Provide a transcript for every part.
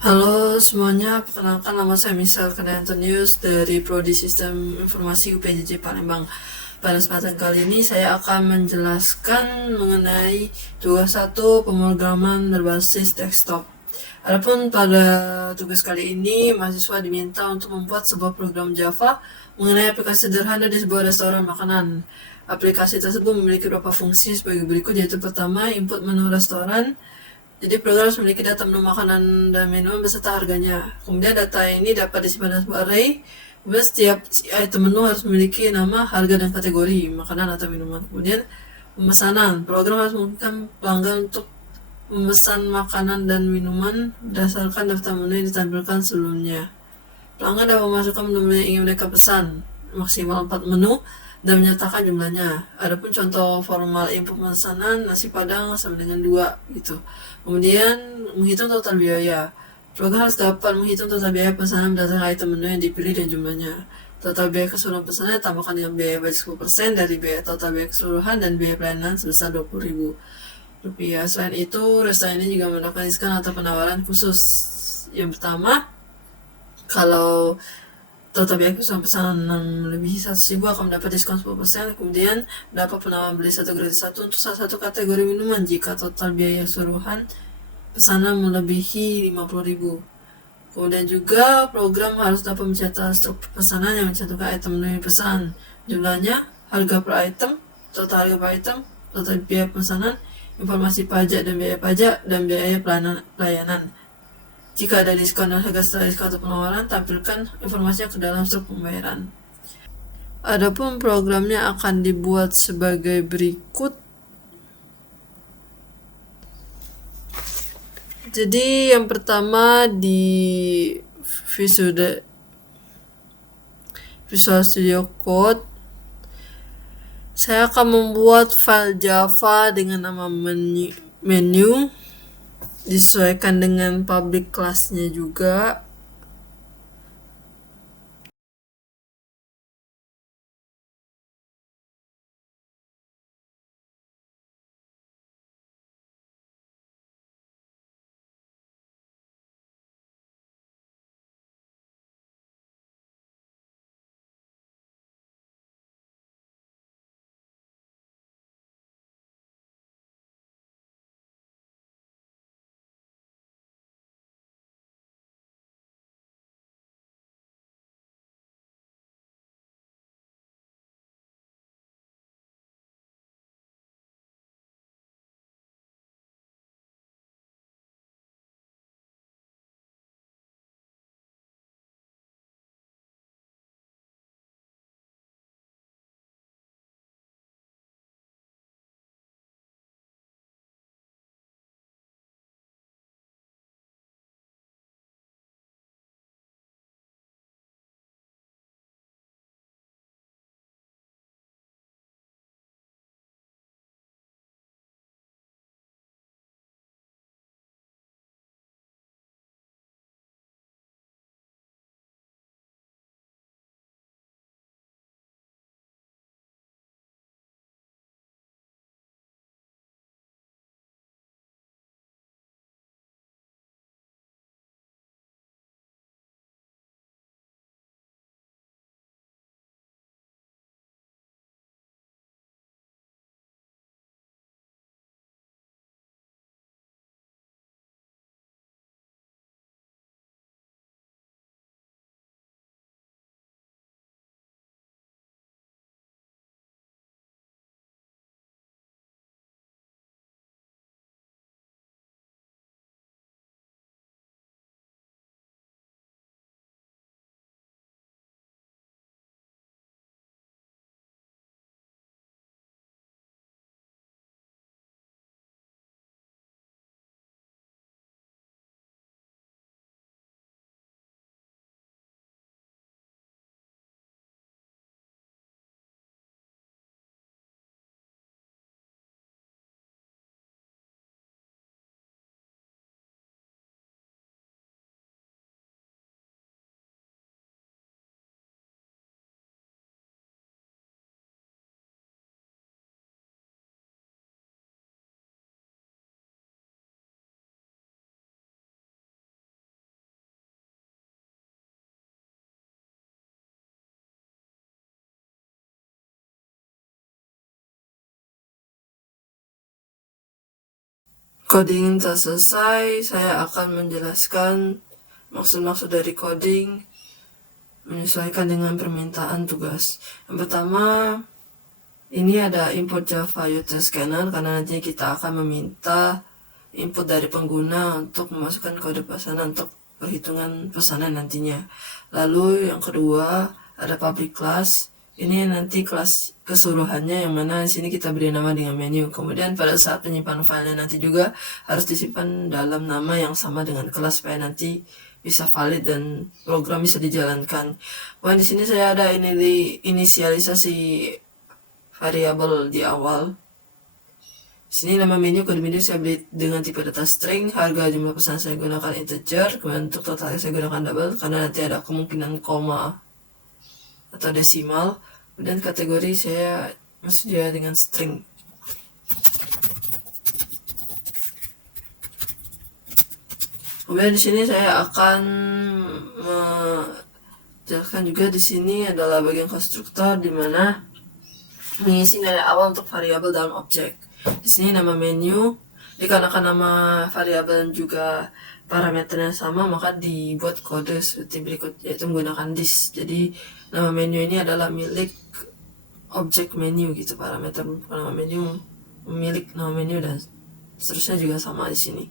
Halo semuanya, perkenalkan nama saya Misal Antonius dari Prodi Sistem Informasi UPJJ Palembang. Pada kesempatan kali ini saya akan menjelaskan mengenai tugas 1 pemrograman berbasis desktop. Adapun pada tugas kali ini, mahasiswa diminta untuk membuat sebuah program Java mengenai aplikasi sederhana di sebuah restoran makanan. Aplikasi tersebut memiliki beberapa fungsi sebagai berikut, yaitu pertama, input menu restoran. Jadi program harus memiliki data menu makanan dan minuman beserta harganya. Kemudian data ini dapat disimpan dalam sebuah array. Kemudian setiap item menu harus memiliki nama, harga, dan kategori makanan atau minuman. Kemudian pemesanan. Program harus memungkinkan pelanggan untuk memesan makanan dan minuman berdasarkan daftar menu yang ditampilkan sebelumnya. Pelanggan dapat memasukkan menu yang ingin mereka pesan, maksimal 4 menu, dan menyertakan jumlahnya. Adapun contoh formal input pemesanan nasi padang sama dengan 2 gitu. Kemudian menghitung total biaya. Program harus dapat menghitung total biaya pesanan berdasarkan item menu yang dipilih dan jumlahnya. Total biaya keseluruhan pesanan ditambahkan dengan biaya wajib 10% dari biaya total biaya keseluruhan dan biaya pelayanan sebesar Rp20.000. Selain itu, restoran ini juga mendapatkan diskon atau penawaran khusus. Yang pertama, kalau total biaya keseluruhan pesanan melebihi 100.000 akan mendapat diskon 10%. Kemudian dapat penawaran beli satu gratis satu untuk salah satu kategori minuman jika total biaya keseluruhan pesanan melebihi 50.000. Kemudian juga program harus dapat mencatat stok pesanan yang mencantumkan item menu yang pesan, jumlahnya, harga per item, total harga per item, total biaya pesanan, informasi pajak dan biaya pelayanan. Jika ada diskon dan harga setelah diskon atau penawaran, tampilkan informasinya ke dalam struk pembayaran. Adapun programnya akan dibuat sebagai berikut. Jadi yang pertama di Visual Studio Code, saya akan membuat file Java dengan nama menu disesuaikan dengan public class-nya juga. coding telah selesai, saya akan menjelaskan maksud-maksud dari coding menyesuaikan dengan permintaan tugas. Yang pertama, ini ada import Java user scanner karena nanti kita akan meminta input dari pengguna untuk memasukkan kode pesanan untuk perhitungan pesanan nantinya. Lalu yang kedua ada public class. Ini nanti kelas keseluruhannya yang mana di sini kita beri nama dengan menu. Kemudian pada saat penyimpanan filenya nanti juga harus disimpan dalam nama yang sama dengan kelas supaya nanti bisa valid dan program bisa dijalankan. Di sini saya ada inisialisasi variabel di awal. Di sini nama menu, kode menu saya beri dengan tipe data string, harga jumlah pesan saya gunakan integer, kemudian untuk total saya gunakan double karena nanti ada kemungkinan koma atau desimal. Kemudian kategori saya masuk dia dengan string. Kemudian di sini saya akan menjelaskan juga di sini adalah bagian konstruktor di mana mengisi nilai awal untuk variabel dalam objek. Di sini nama menu, dikarenakan nama variabel dan juga parameternya sama maka dibuat kode seperti berikut, yaitu menggunakan this. Jadi nama menu ini adalah milik objek menu gitu, parameter nama menu milik nama menu dan seterusnya juga sama di sini.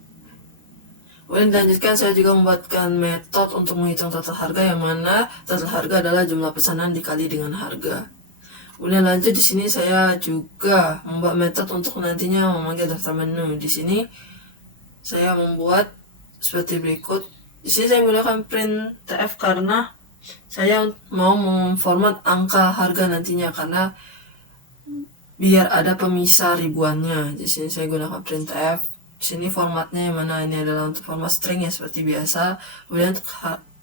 Kemudian dilanjutkan saya juga membuatkan metode untuk menghitung total harga yang mana total harga adalah jumlah pesanan dikali dengan harga. Kemudian lanjut di sini saya juga membuat metode untuk nantinya memanggil daftar menu. Di sini saya membuat seperti berikut. Di sini saya menggunakan printf karena saya mau memformat angka harga nantinya karena biar ada pemisah ribuannya. Di sini saya gunakan printf. Di sini formatnya yang mana ini adalah untuk format string ya seperti biasa. Kemudian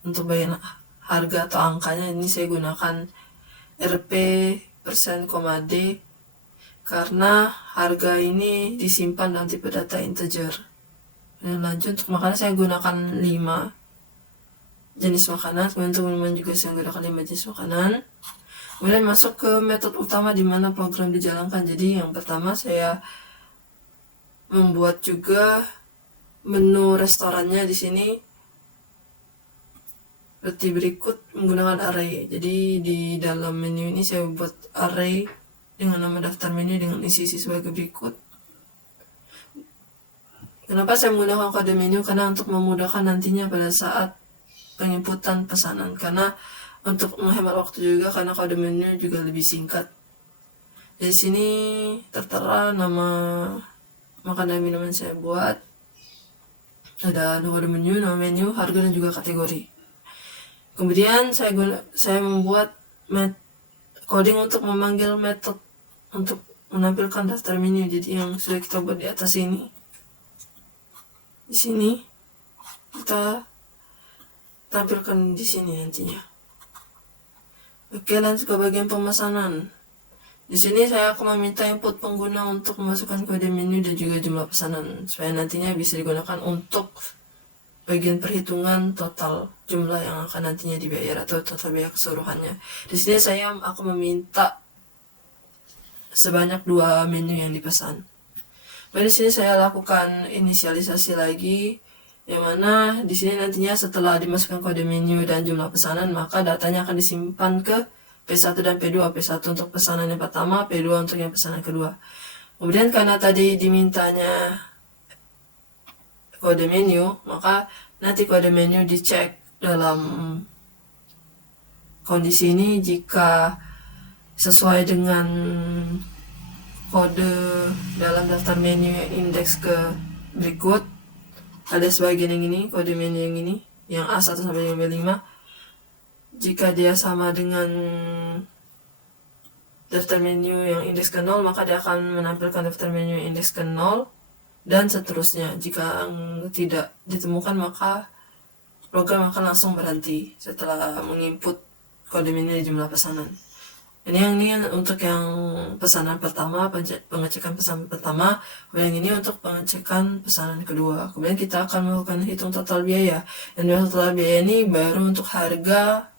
untuk bagian harga atau angkanya ini saya gunakan rp %, karena harga ini disimpan dalam tipe data integer. Dan lanjut untuk makanan saya gunakan 5 jenis makanan, kemudian untuk minuman juga saya gunakan 5 jenis makanan. Kemudian masuk ke metode utama di mana program dijalankan. Jadi yang pertama saya membuat juga menu restorannya di sini seperti berikut menggunakan array. Jadi di dalam menu ini saya buat array dengan nama daftar menu dengan isi-isi sebagai berikut. Kenapa saya menggunakan kode menu? Karena untuk memudahkan nantinya pada saat penginputan pesanan. Karena untuk menghemat waktu juga karena kode menu juga lebih singkat. Di sini tertera nama makanan dan minuman saya buat. Ada kode menu, nama menu, harga dan juga kategori. Kemudian saya membuat coding untuk memanggil metode untuk menampilkan daftar menu. Jadi yang sudah kita buat di atas ini. Di sini kita tampilkan di sini nantinya. Oke, lanjut ke bagian pemesanan. Di sini saya akan meminta input pengguna untuk memasukkan kode menu dan juga jumlah pesanan supaya nantinya bisa digunakan untuk bagian perhitungan total jumlah yang akan nantinya dibayar atau total biaya keseluruhannya. Di sini saya akan meminta sebanyak 2 menu yang dipesan. Di sini saya lakukan inisialisasi lagi, yang mana di sini nantinya setelah dimasukkan kode menu dan jumlah pesanan maka datanya akan disimpan ke P1 dan P2. P1 untuk pesanan yang pertama, P2 untuk yang pesanan kedua. Kemudian karena tadi dimintanya kode menu, maka nanti kode menu dicek dalam kondisi ini jika sesuai dengan kode dalam daftar menu yang indeks ke berikut. Ada sebagian yang ini, kode menu yang ini, yang A1 sampai dengan B5. Jika dia sama dengan daftar menu yang indeks ke 0, maka dia akan menampilkan daftar menu yang indeks ke 0. Dan seterusnya, jika tidak ditemukan maka program akan langsung berhenti setelah menginput kode menu di jumlah pesanan. Ini untuk yang pesanan pertama, pengecekan pesanan pertama. Yang ini untuk pengecekan pesanan kedua. Kemudian kita akan melakukan hitung total biaya. Dan total biaya ini baru untuk harga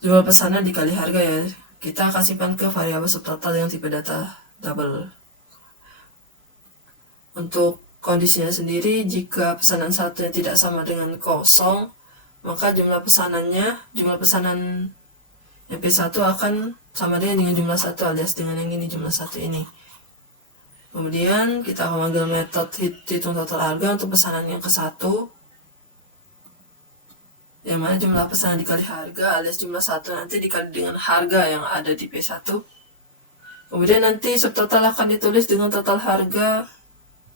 jumlah pesanan dikali harga ya. Kita akan simpan ke variabel subtotal yang tipe data double. Untuk kondisinya sendiri. Jika pesanan satunya tidak sama dengan kosong, maka jumlah pesanan yang P1 akan sama dengan jumlah 1 alias dengan yang ini, jumlah 1 ini. Kemudian kita akan manggil metode hitung total harga untuk pesanan yang ke-1, yang mana jumlah pesanan dikali harga alias jumlah 1 nanti dikali dengan harga yang ada di P1. Kemudian nanti subtotal akan ditulis dengan total harga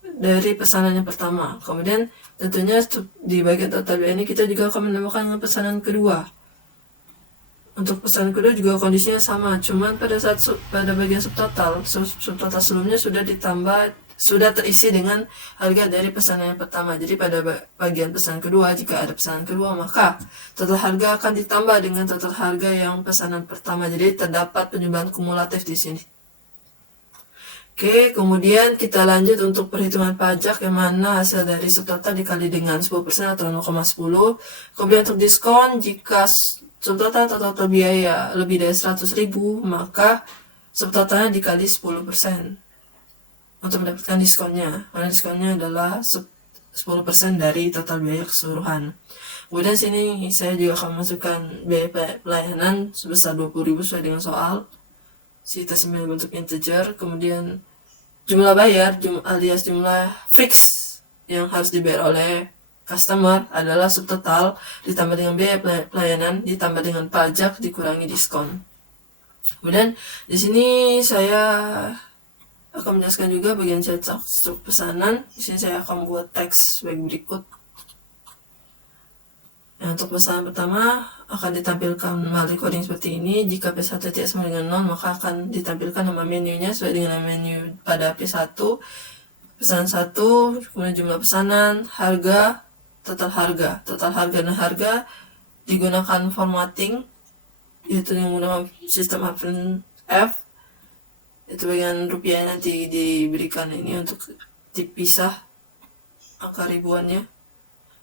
dari pesanan yang pertama. Kemudian tentunya di bagian total biaya ini kita juga akan menambahkan dengan pesanan kedua. Untuk pesanan kedua juga kondisinya sama, cuman pada bagian subtotal sebelumnya sudah terisi dengan harga dari pesanan yang pertama. Jadi pada bagian pesanan kedua, jika ada pesanan kedua, maka total harga akan ditambah dengan total harga yang pesanan pertama. Jadi terdapat penjumlahan kumulatif di sini. Oke, kemudian kita lanjut untuk perhitungan pajak, yang mana hasil dari subtotal dikali dengan 10% atau 0,10. Kemudian untuk diskon, jika subtotal atau total biaya lebih dari 100.000, maka subtotalnya dikali 10% untuk mendapatkan diskonnya, karena diskonnya adalah 10% dari total biaya keseluruhan. Kemudian sini saya juga akan masukkan biaya pelayanan sebesar 20.000 sesuai dengan soal. Kita simpan bentuk integer. Kemudian jumlah bayar alias jumlah fix yang harus dibayar oleh customer adalah subtotal ditambah dengan biaya pelayanan ditambah dengan pajak dikurangi diskon. Kemudian di sini saya akan menjelaskan juga bagian cetak struk pesanan. Di sini saya akan buat teks sebagai berikut. Nah, untuk pesanan pertama akan ditampilkan melalui coding seperti ini. Jika P1 tidak sama dengan 0, maka akan ditampilkan nama menunya sesuai dengan nama menu pada P1. Pesanan 1, kemudian jumlah pesanan, harga, total harga dan harga digunakan formatting, yaitu yang menggunakan sistem F. Itu bagian rupiah nanti diberikan ini untuk dipisah angka ribuannya.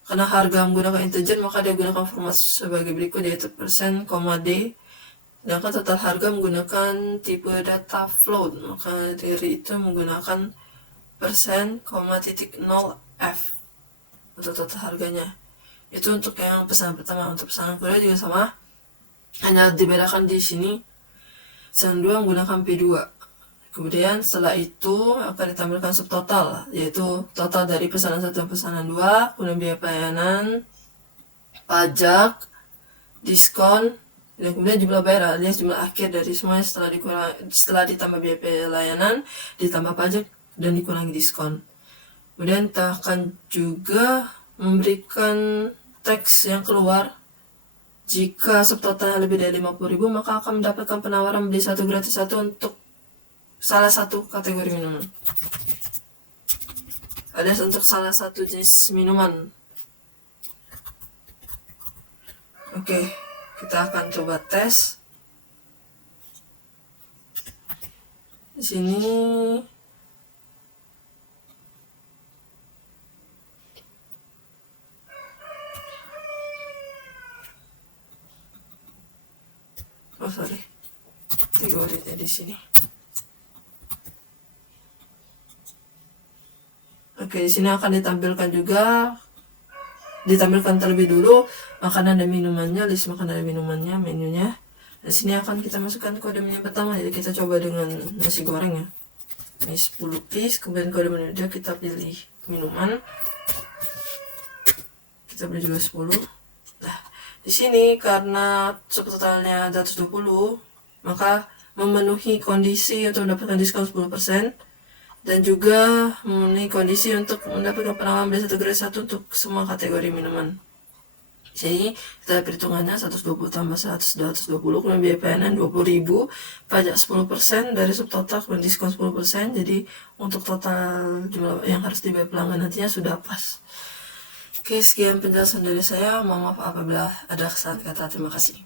Karena harga menggunakan integer, maka dia gunakan format sebagai berikut, yaitu %, D. Sedangkan total harga menggunakan tipe data float, maka dari itu menggunakan %,0f untuk total harganya. Itu untuk yang pesanan pertama. Untuk pesanan kedua juga sama, hanya dibedakan di sini. Pesanan 2 menggunakan P2. Kemudian setelah itu akan ditampilkan subtotal, yaitu total dari pesanan 1 dan pesanan 2, kemudian biaya pelayanan, pajak, diskon, dan kemudian jumlah bayar alias jumlah akhir dari semuanya setelah ditambah biaya pelayanan, ditambah pajak, dan dikurangi diskon. Kemudian kita akan juga memberikan teks yang keluar. Jika subtotalnya lebih dari 50.000, maka akan mendapatkan penawaran beli 1 gratis 1 untuk salah satu kategori minuman. Ada untuk salah satu jenis minuman. Oke, kita akan coba tes. Di sini kategorinya di sini. Oke, di sini akan ditampilkan terlebih dulu makanan dan minumannya, list makanan dan minumannya, menunya. Di sini akan kita masukkan kode menu pertama. Jadi kita coba dengan nasi goreng ya. Ini 10 piece, kemudian kode menu kita pilih minuman. Kita beli juga 10. Nah, di sini karena subtotalnya 120, maka memenuhi kondisi untuk mendapatkan diskon 10%. Dan juga memenuhi kondisi untuk mendapatkan penawaran beli 1 gratis 1 untuk semua kategori minuman. Jadi kita perhitungannya 120 tambah 120, kemudian biaya pelayanan 20.000, pajak 10% dari subtotal, kemudian diskon 10%. Jadi untuk total jumlah yang harus dibayar pelanggan nantinya sudah pas. Oke, sekian penjelasan dari saya. Mohon maaf apabila ada kesalahan kata. Terima kasih.